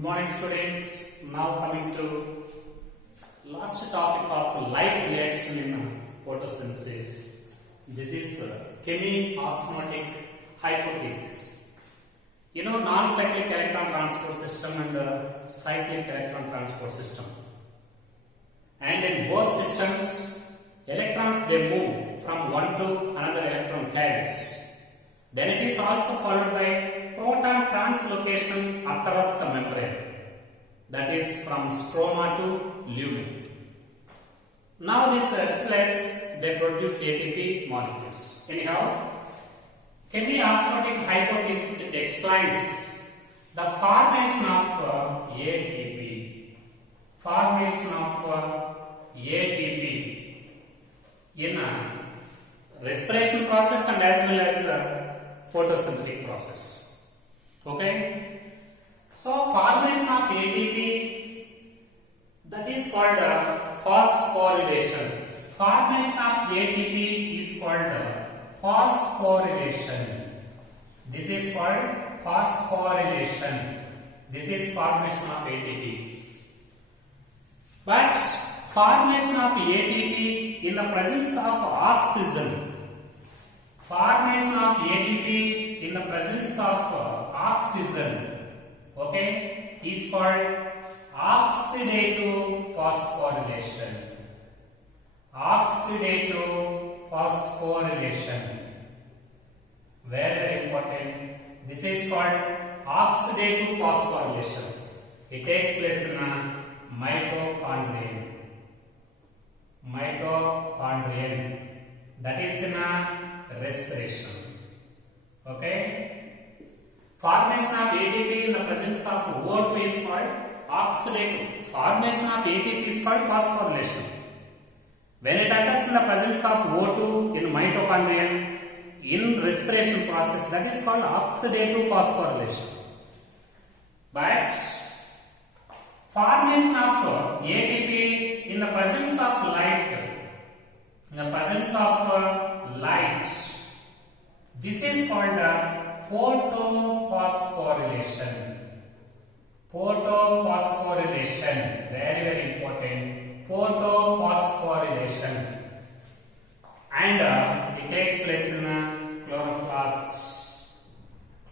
Good morning students. Now coming to last topic of light reaction in photosynthesis. This is chemi-osmotic hypothesis. You know non-cyclic electron transport system and cyclic electron transport system. And in both systems, electrons they move from one to another electron carriers. Then it is also followed by proton translocation across the membrane, that is from stroma to lumen. Now these HLS they produce ATP molecules. Anyhow, chemi-osmotic hypothesis it explains the formation of ATP. Formation of ATP in a respiration process and as well as photosynthetic process. Okay, so formation of ATP that is called phosphorylation. Formation of ATP is called phosphorylation. This is called phosphorylation. This is formation of ATP. But formation of ATP in the presence of oxygen. Formation of ATP in the presence of oxygen, okay, is called oxidative phosphorylation. Oxidative phosphorylation. Very, very important. This is called oxidative phosphorylation. It takes place in a mitochondrion. Mitochondrion. That is in a respiration. Okay. Formation of ATP in the presence of O2 is called oxidative. Formation of ATP is called phosphorylation. When it occurs in the presence of O2 in mitochondrion in respiration process, that is called oxidative phosphorylation. But formation of ATP in the presence of light, this is called photophosphorylation. Photophosphorylation, very, very important. Photophosphorylation, and it takes place in a chloroplast.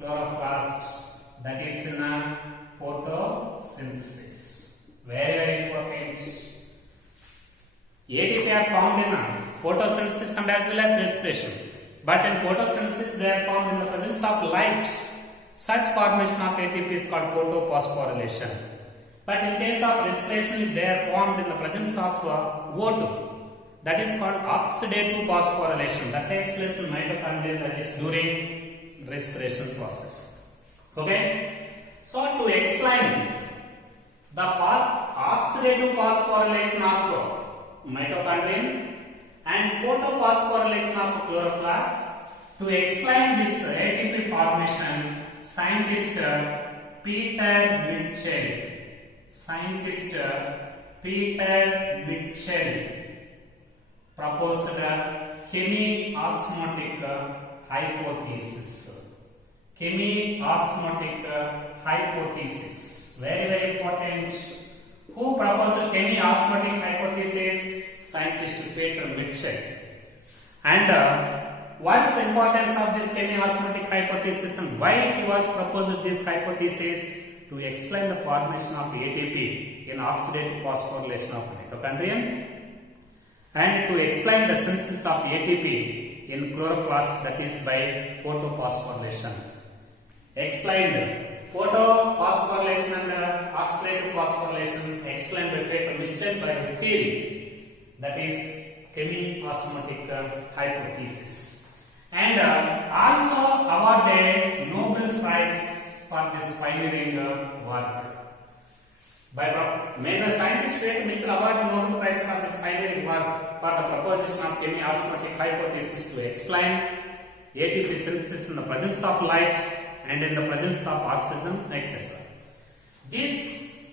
Chloroplast, that is in a photosynthesis. Very, very important. ATP are formed in a photosynthesis and as well as respiration. But in photosynthesis, they are formed in the presence of light. Such formation of ATP is called photophosphorylation. But in case of respiration, they are formed in the presence of O2. That is called oxidative phosphorylation. That takes place in mitochondria, that is during respiration process. Okay? So to explain the oxidative phosphorylation of mitochondrion and photophosphorylation of chloroplast, to explain this ATP formation, scientist Peter Mitchell proposed a chemi-osmotic hypothesis. Chemi-osmotic hypothesis, very, very important. Who proposed chemi-osmotic hypothesis? Scientist Peter Mitchell. And what is the importance of this chemi-osmotic hypothesis and why he was proposed this hypothesis? To explain the formation of ATP in oxidative phosphorylation of mitochondrion and to explain the synthesis of ATP in chloroplast, that is by photophosphorylation. Explained photophosphorylation and oxidative phosphorylation explained by Peter Mitchell by his theory, that is chemi-osmotic hypothesis, and also awarded Nobel Prize for this pioneering work. May the scientist Peter Mitchell award Nobel Prize for this pioneering work for the proposition of chemi-osmotic hypothesis to explain ATP synthesis in the presence of light and in the presence of oxygen, etc. This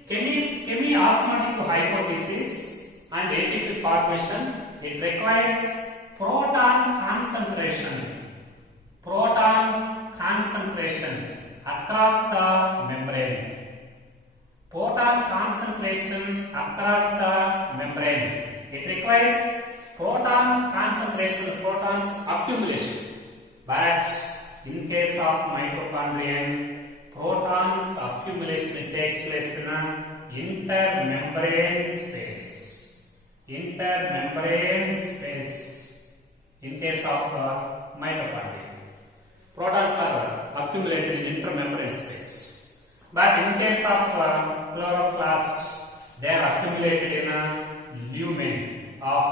chemi-osmotic hypothesis and ATP formation, it requires proton concentration across the membrane. concentration across the membrane. It requires proton concentration, protons accumulation. But in case of mitochondrion, protons accumulation takes place in an intermembrane space. Intermembrane space. In case of mitochondria, protons are accumulated in intermembrane space. But in case of chloroplasts, they are accumulated in a lumen of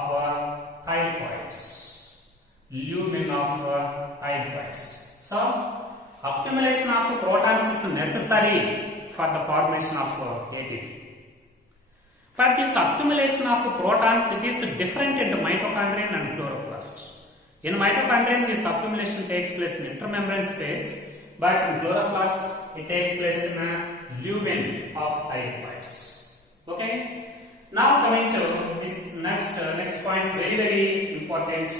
thylakoids. Lumen of thylakoids. So, accumulation of protons is necessary for the formation of ATP. But this accumulation of protons, it is different in the mitochondrion and chloroplast. In mitochondrion, this accumulation takes place in intermembrane space, but in chloroplast, it takes place in a lumen of thylakoids. Okay? Now coming to this next point, very important.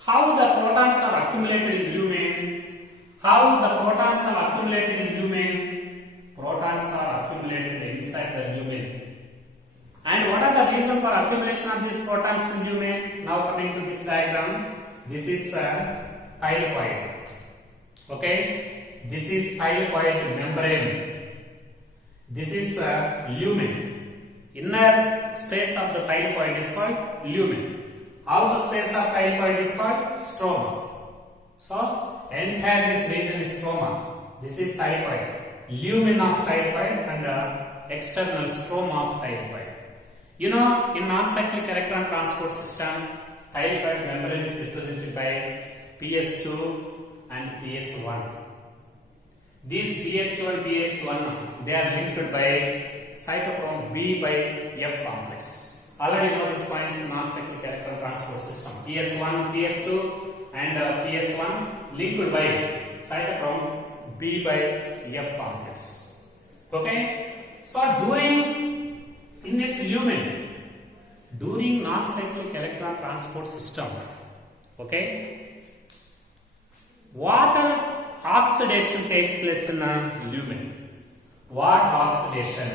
How the protons are accumulated in lumen? How the protons are accumulated in lumen? Protons are accumulated inside the lumen. And what are the reasons for accumulation of these protons in lumen? Now coming to this diagram, this is a thylakoid. Okay, this is thylakoid membrane. This is a lumen. Inner space of the thylakoid is called lumen. Outer space of thylakoid is called stroma. So, entire this region is stroma. This is thylakoid. Lumen of thylakoid and external stroma of thylakoid. You know, in non-cyclic electron transport system, thylakoid membrane is represented by PS2 and PS1. These PS2 and PS1, they are linked by cytochrome B by F complex. Already know these points in non-cyclic electron transport system. PS1, PS2 and PS1 linked by cytochrome B by F complex. Okay? So in this lumen, during non-cyclic electron transport system, okay, water oxidation takes place in a lumen. What oxidation?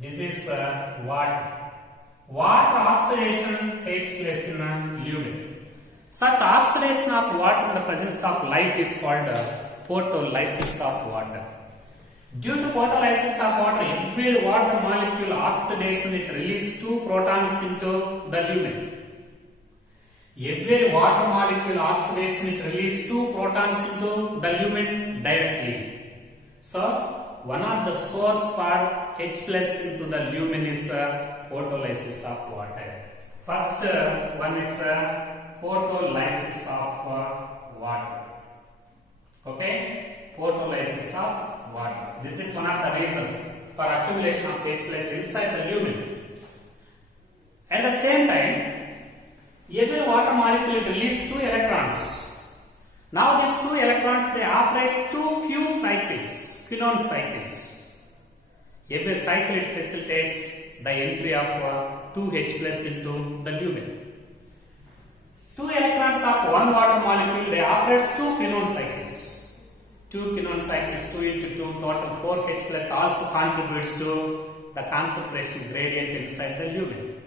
This is water. Water oxidation takes place in a lumen. Such oxidation of water in the presence of light is called photolysis of water. Due to photolysis of water, every water molecule oxidation, it releases 2 protons into the lumen. Every water molecule oxidation, it releases 2 protons into the lumen directly. So, one of the source for H plus into the lumen is photolysis of water. First one is photolysis of water. Okay? Photolysis of water. This is one of the reasons for accumulation of H plus inside the lumen. At the same time, every water molecule releases 2 electrons. Now these 2 electrons, they operate 2 Q cycles, Quinone cycles. Every cycle, it facilitates the entry of 2 H plus into the lumen. 2 electrons of one water molecule, they operate 2 Quinone cycles. 2 Quinone cycles, 2 into 2, total 4 H plus also contributes to the concentration gradient inside the lumen.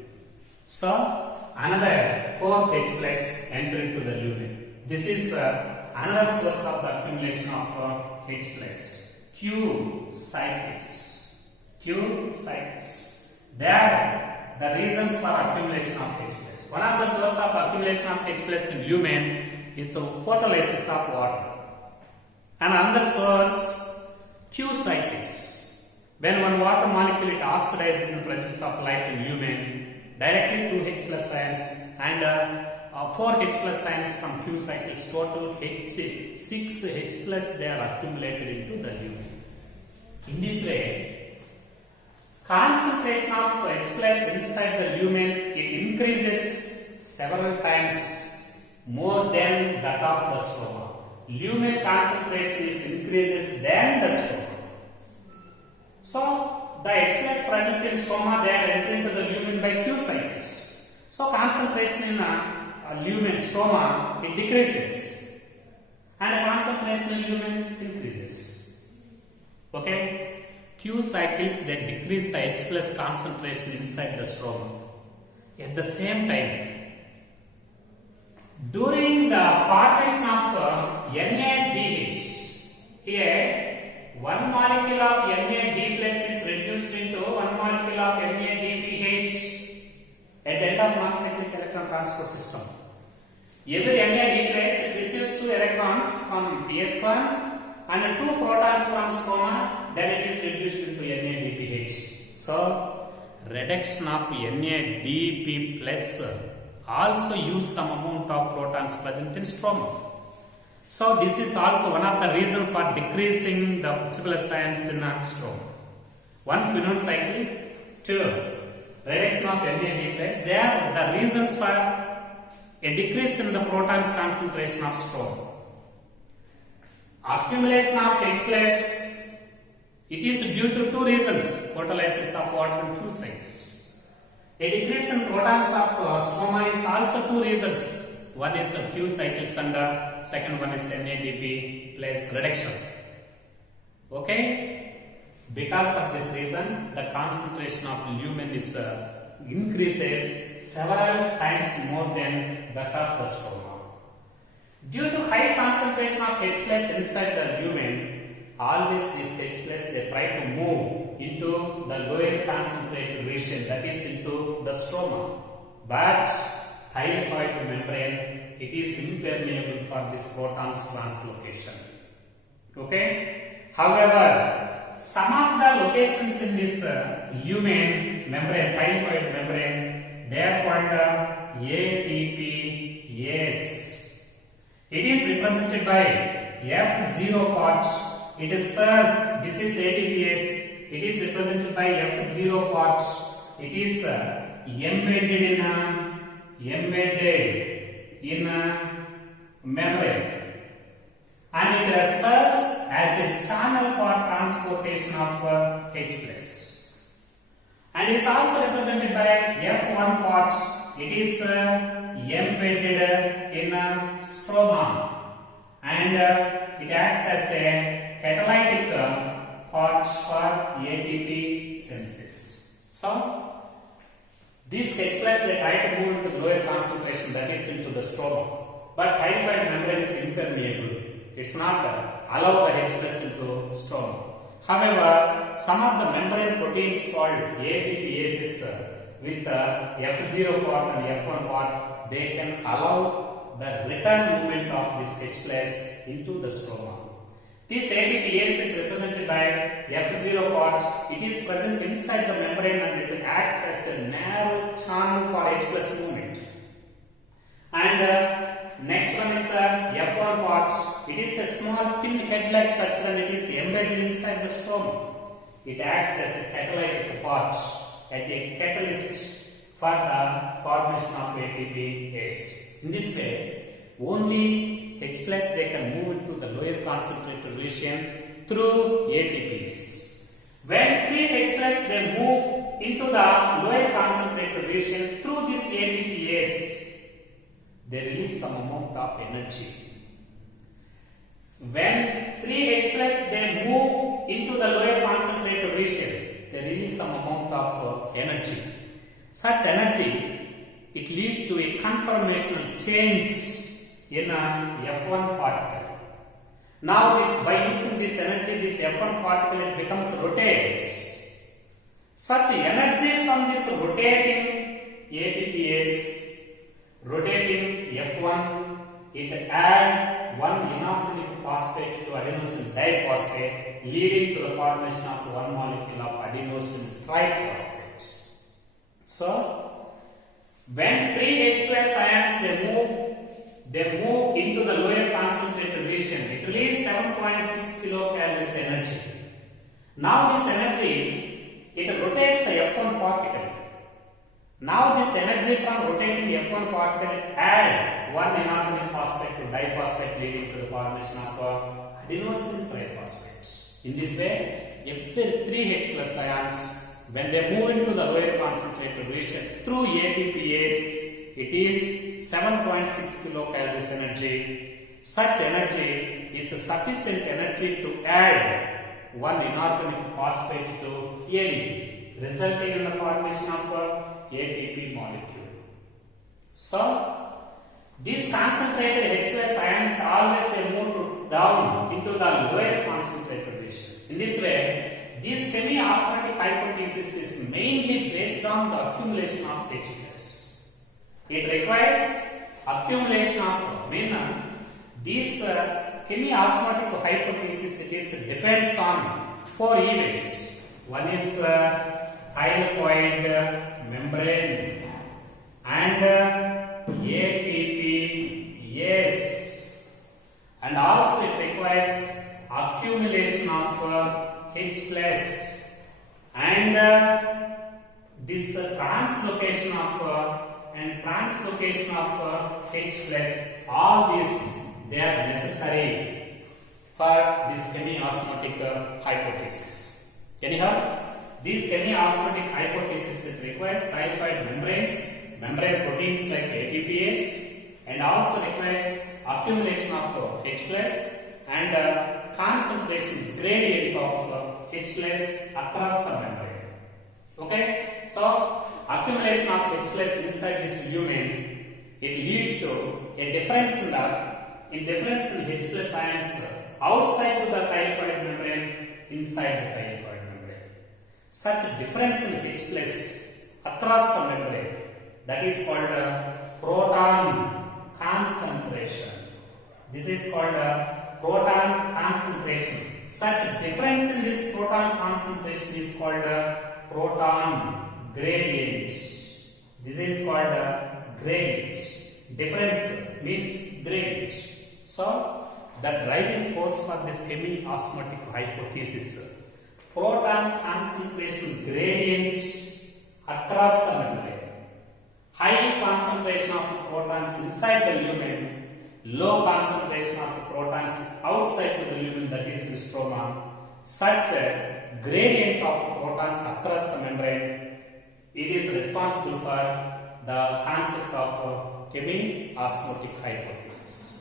So, another 4 H plus enter into the lumen. This is another source of the accumulation of H plus. Q cycles. Q cycles. They are the reasons for accumulation of H plus. One of the sources of accumulation of H plus in lumen is photolysis of water. And another source, Q cycles. When one water molecule it oxidizes in the presence of light in lumen, directly 2 H plus ions and 4 H plus ions from Q cycles, total 6 H plus they are accumulated into the lumen. In this way, concentration of H plus inside the lumen, it increases several times more than that of the stroma. Lumen concentration is increases than the stroma. So, the H plus present in stroma, they are entering into the lumen by Q cycles. So, concentration in a lumen stroma, it decreases and the concentration in lumen increases. Okay? Q cycles that decrease the H plus concentration inside the stroma. At the same time, during the formation of NADH, here one molecule of NAD plus is reduced into one molecule of NADPH at the end of non-cyclic electron transport system. Every NAD plus receives 2 electrons from PS1 and 2 protons from stroma, then it is reduced into NADPH. So, reduction of NADP plus also use some amount of protons present in stroma. So, this is also one of the reasons for decreasing the H plus ions in stroma. One quinone cycle, 2 reduction of NAD plus. There, the reasons for a decrease in the protons concentration of stroma. Accumulation of H plus, it is due to 2 reasons: photolysis of water and Q cycles. A decrease in protons of stroma is also 2 reasons. One is Q cycles and the second one is NADP plus reduction. Okay? Because of this reason, the concentration of lumen is increases several times more than that of the stroma. Due to high concentration of H plus inside the lumen, always this H plus they try to move into the lower concentrated region, that is into the stroma. But thylakoid membrane, it is impermeable for this protons translocation. Okay? However, some of the locations in this lumen membrane, thylakoid membrane, they are called ATPase. It is represented by F0 part. It is serves, this is ATPase. It is represented by F0 part. It is embedded in membrane, and it serves as a channel for transportation of H plus. And is also represented by F1 part. It is embedded in stroma, and it acts as a catalytic part for ATP synthesis. So, this H plus they try to move into the lower concentration, that is into the stroma. But thylakoid membrane is impermeable. It's not allow the H plus into stroma. However, some of the membrane proteins called ATPases with F0 part and F1 part, they can allow the return movement of this H plus into the stroma. This ATPase is represented by F0 part. It is present inside the membrane and it acts as a narrow channel for H plus movement. And next one is F1 part. It is a small pinhead-like structure and it is embedded inside the stroma. It acts as a catalytic part, as a catalyst for the formation of ATPase. In this way, only H plus they can move into the lower concentrated region through ATPase. When 3H plus they move into the lower concentrated region through this ATPase, they release some amount of energy. When 3H plus they move into the lower concentrated region, they release some amount of energy. Such energy, it leads to a conformational change in a F1 particle. Now by using this energy, this F1 particle it becomes rotates. Such energy from this rotating ATPase, rotating F1, it add one inorganic phosphate to adenosine diphosphate, leading to the formation of one molecule of adenosine triphosphate. So, when 3H plus ions they move into the lower concentrated region, it releases 7.6 kilocalories energy. Now this energy, it rotates the F1 particle. Now this energy from rotating F1 particle add one inorganic phosphate to diphosphate, leading to the formation of adenosine triphosphate. In this way, every 3H plus ions, when they move into the lower concentrated region through ATPase, it yields 7.6 kilocalories energy. Such energy is a sufficient energy to add one inorganic phosphate to ADP, resulting in the formation of ATP molecule. So, these concentrated H plus ions always they move down into the lower concentrated region. In this way, this semi-osmotic hypothesis is mainly based on the accumulation of H plus. It requires accumulation of these semi-osmotic hypothesis depends on 4 events. One is thylakoid membrane and ATPase, and also it requires accumulation of H plus and this translocation of H plus. All these they are necessary for this semi-osmotic hypothesis. Anyhow, this semi-osmotic hypothesis it requires thylakoid membranes, membrane proteins like ATPase, and also requires accumulation of H plus and concentration gradient of H plus across the membrane. Okay, so accumulation of H plus inside this lumen, it leads to a difference in H plus ions outside to the thylakoid membrane, inside the thylakoid membrane. Such difference in H plus across the membrane, that is called proton concentration. This is called proton concentration. Such difference in this proton concentration is called proton gradient. This is called gradient. Difference means gradient. So, the driving force for this semi-osmotic hypothesis, proton concentration gradient across the membrane. High concentration of protons inside the lumen, low concentration of protons outside the lumen, that is the stroma. Such a gradient of protons across the membrane, it is responsible for the concept of semi-osmotic hypothesis.